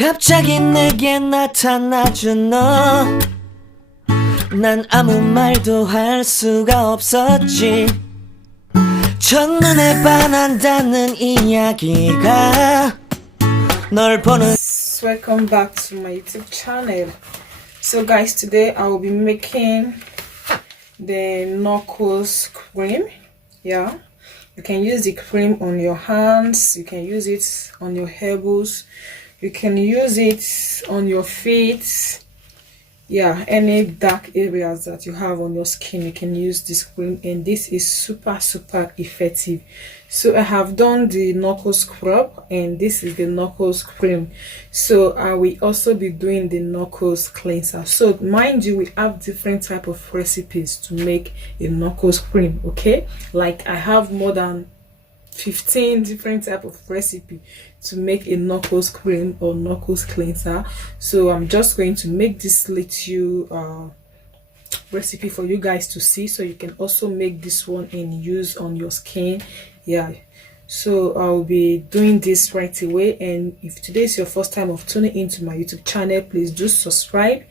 갑자기 내게 나타나준 너 난 아무 말도 할 수가 없었지 첫눈에 반한다는 이야기가 널 보는 Welcome back to my YouTube channel. So guys, today I will be making the knuckles cream. Yeah, you can use the cream on your hands, you can use it on your elbows, you can use it on your feet. Yeah, any dark areas that you have on your skin, you can use this cream, and this is super effective. So I have done the knuckle scrub, and this is the knuckles cream. So I will also be doing the knuckles cleanser. So mind you, we have different type of recipes to make a knuckles cream. Okay, like I have more than 15 different type of recipe to make a knuckles cream or knuckles cleanser. So I'm just going to make this little recipe for you guys to see, so you can also make this one and use on your skin. Yeah, so I'll be doing this right away. And if today is your first time of tuning into my YouTube channel, please do subscribe.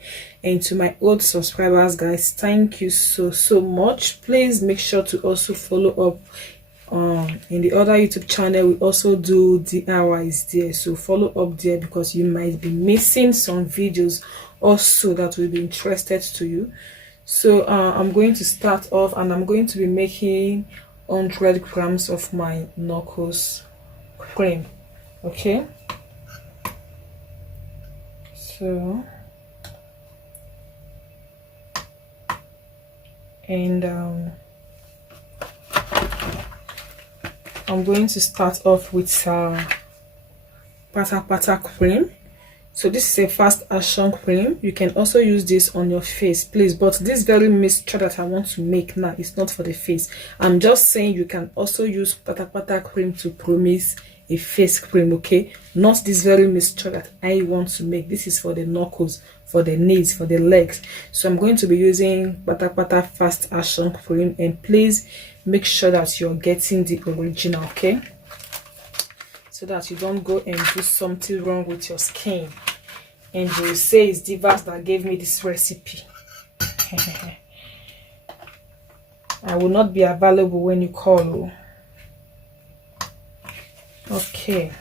And to my old subscribers, guys, thank you so much. Please make sure to also follow up in the other YouTube channel. We also do DIYs there, so follow up there, because you might be missing some videos also that will be interested to you. So I'm going to start off, and I'm going to be making 100 grams of my knuckles cream. Okay, so and I'm going to start off with kpata cream. So this is a fast action cream. You can also use this on your face, please, but this very mixture that I want to make now is not for the face. I'm just saying you can also use kpata cream to Promix a face cream, okay? Not this very mixture that I want to make. This is for the knuckles, for the knees, for the legs. So I'm going to be using kpata fast action cream, and please make sure that you're getting the original, okay, so that you don't go and do something wrong with your skin and you will say it's Divas that gave me this recipe. I will not be available when you call. Okay,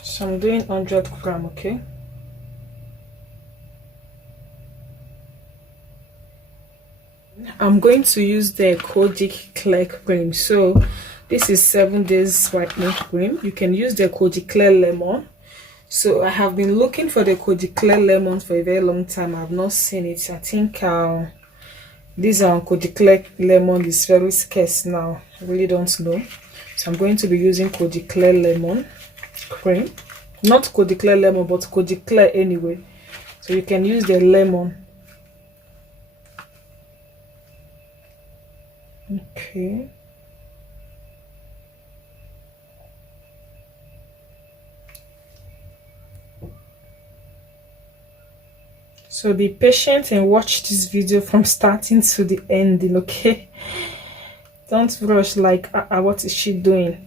so I'm doing 100 grams. Okay, I'm going to use the kojic clear cream. So this is 7 days whitening cream. You can use the kojic clear lemon. So I have been looking for the kojic clear lemon for a very long time. I've not seen it. I think this kojic clear lemon is very scarce now. I really don't know. So I'm going to be using kojic clear lemon cream, not kojic clear lemon, but kojic clear anyway. So you can use the lemon. Okay, so be patient and watch this video from starting to the ending, okay? Don't rush like what is she doing?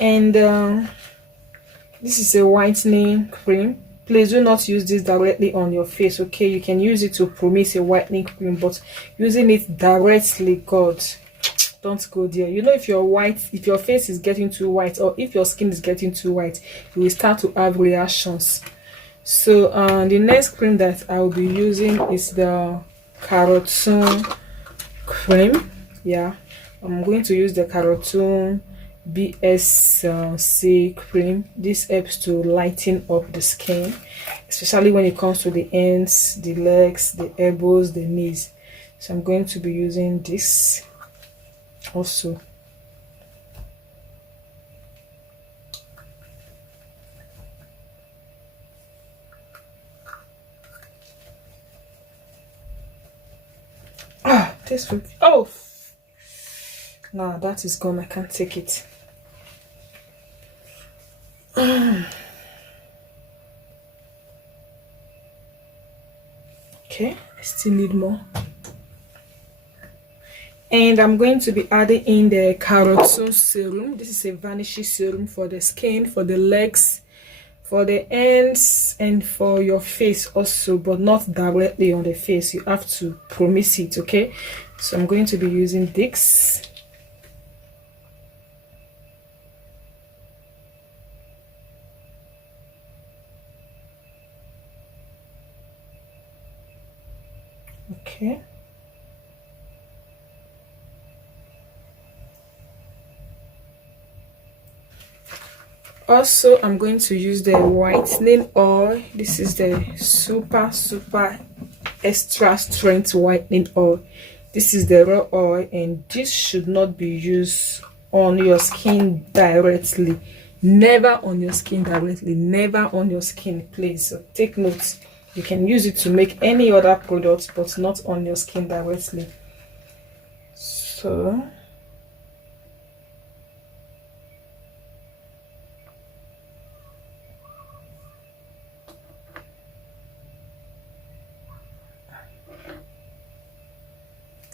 And this is a whitening cream. Please do not use this directly on your face, okay? You can use it to Promix a whitening cream, but using it directly, God, don't go there. You know, if you're white, if your face is getting too white, or if your skin is getting too white, you will start to have reactions. So the next cream that I will be using is the Carotene Cream. Yeah, I'm going to use the Carotene BSC cream. This helps to lighten up the skin, especially when it comes to the ends, the legs, the elbows, the knees. So I'm going to be using this also. This will, oh, nah, that is gone. I can't take it. Okay, I still need more. And I'm going to be adding in the carotene serum. This is a vanishing serum for the skin, for the legs, for the ends, and for your face also, but not directly on the face. You have to promix it, okay? So I'm going to be using this. Okay. Also, I'm going to use the whitening oil. This is the super extra strength whitening oil. This is the raw oil, and this should not be used on your skin directly. Never on your skin directly. Never on your skin, please. So take note. You can use it to make any other product, but not on your skin directly. So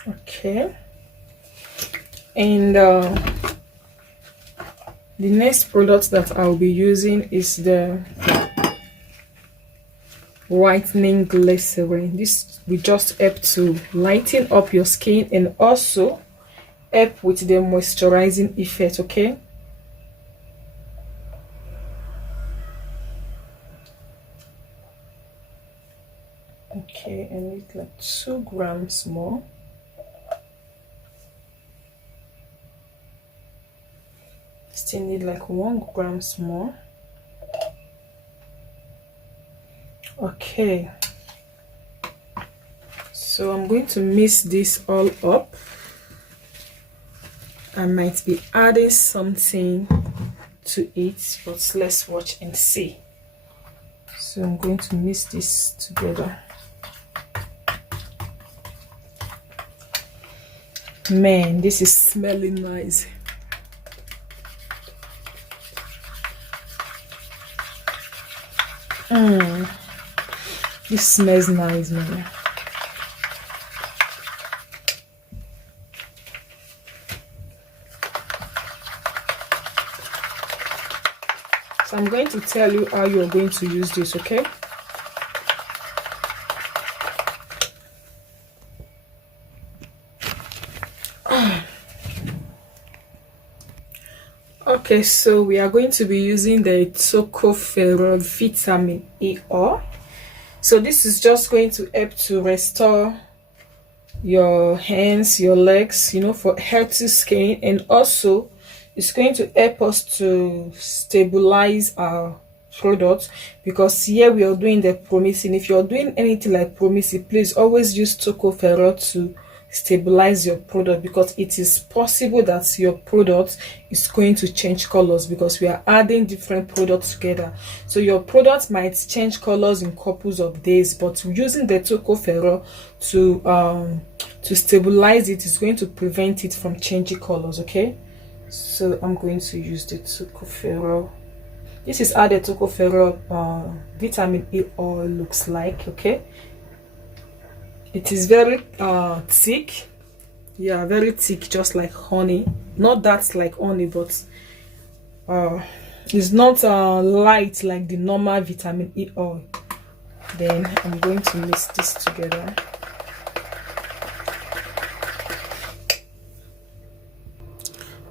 okay, and the next product that I'll be using is the Whitening Glycerin. This will just help to lighten up your skin and also help with the moisturizing effect, okay? Okay, I need like 2 grams more. Still need like 1 grams more. Okay, so I'm going to mix this all up. I might be adding something to it, but let's watch and see. So I'm going to mix this together. Man, this is smelling nice. This smells nice, man. So I'm going to tell you how you're going to use this, okay? Okay, so we are going to be using the tocopherol vitamin E oil. So this is just going to help to restore your hands, your legs, you know, for healthy skin, and also it's going to help us to stabilize our product, because here we are doing the promixing. If you're doing anything like promixing, please always use tocopherol to stabilize your product, because it is possible that your product is going to change colors because we are adding different products together. So your product might change colors in couples of days, but using the tocopherol to stabilize it is going to prevent it from changing colors, okay? So I'm going to use the tocopherol. This is how the tocopherol vitamin E oil looks like, okay? It is very thick. Yeah, very thick, just like honey. Not that like honey, but it's not light like the normal vitamin E oil. Then I'm going to mix this together.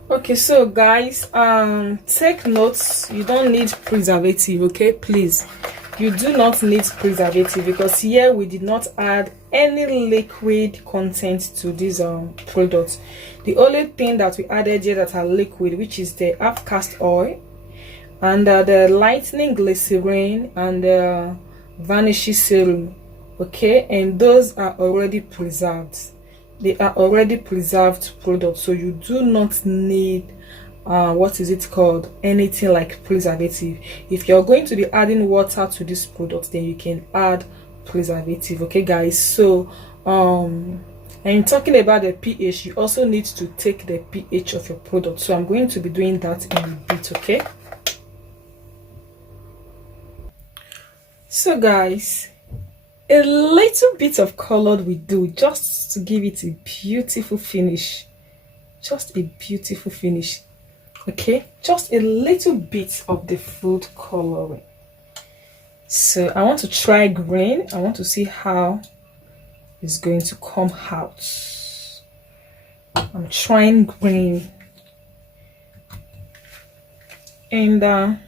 Okay, so guys, take notes. You don't need preservative, okay? Please, you do not need preservative, because here we did not add any liquid content to this product. The only thing that we added here that are liquid, which is the half-cast oil and the lightening glycerin and the vanishing serum, okay? And those are already preserved. They are already preserved products, so you do not need what is it called, anything like preservative. If you're going to be adding water to this product, then you can add preservative, okay guys? So and talking about the pH, you also need to take the pH of your product, so I'm going to be doing that in a bit, okay? So guys, a little bit of color we do just to give it a beautiful finish. Just a beautiful finish. Okay, just a little bit of the food coloring. So I want to try green. I want to see how it's going to come out. I'm trying green, and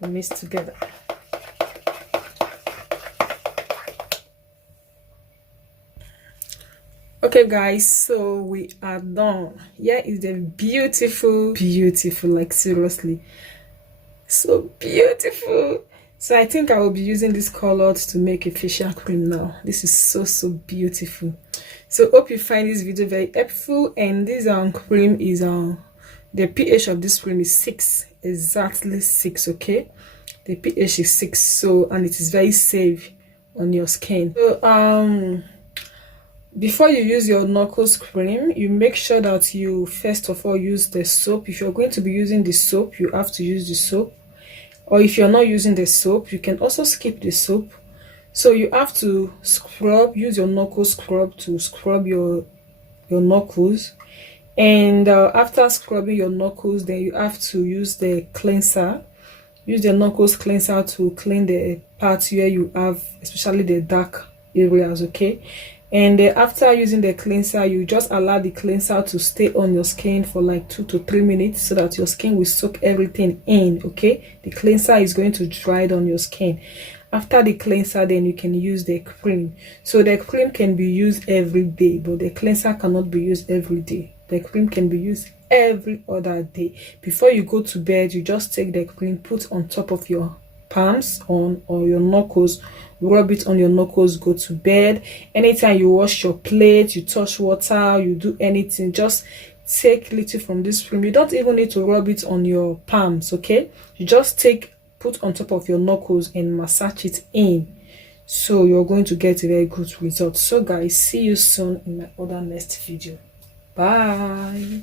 we mix together. Okay guys, so we are done. Here is the beautiful, like seriously, so beautiful. So I think I will be using this color to make a facial cream now. This is so beautiful. So hope you find this video very helpful. And this cream is the pH of this cream is 6, exactly 6. Okay, the pH is 6, so, and it is very safe on your skin. So before you use your knuckles cream, you make sure that you first of all use the soap. If you're going to be using the soap, you have to use the soap. Or if you're not using the soap, you can also skip the soap. So you have to scrub, use your knuckle scrub to scrub your knuckles. And after scrubbing your knuckles, then you have to use the cleanser. Use the knuckles cleanser to clean the parts where you have, especially the dark areas, okay? And after using the cleanser, you just allow the cleanser to stay on your skin for like 2 to 3 minutes so that your skin will soak everything in, okay? The cleanser is going to dry it on your skin. After the cleanser, then you can use the cream. So the cream can be used every day, but the cleanser cannot be used every day. The cream can be used every other day. Before you go to bed, you just take the cream, put on top of your palms or your knuckles, rub it on your knuckles, go to bed. Anytime you wash your plate, you touch water, you do anything, just take little from this cream. You don't even need to rub it on your palms, okay? You just put on top of your knuckles and massage it in. So you're going to get a very good result. So guys, see you soon in my other next video. Bye.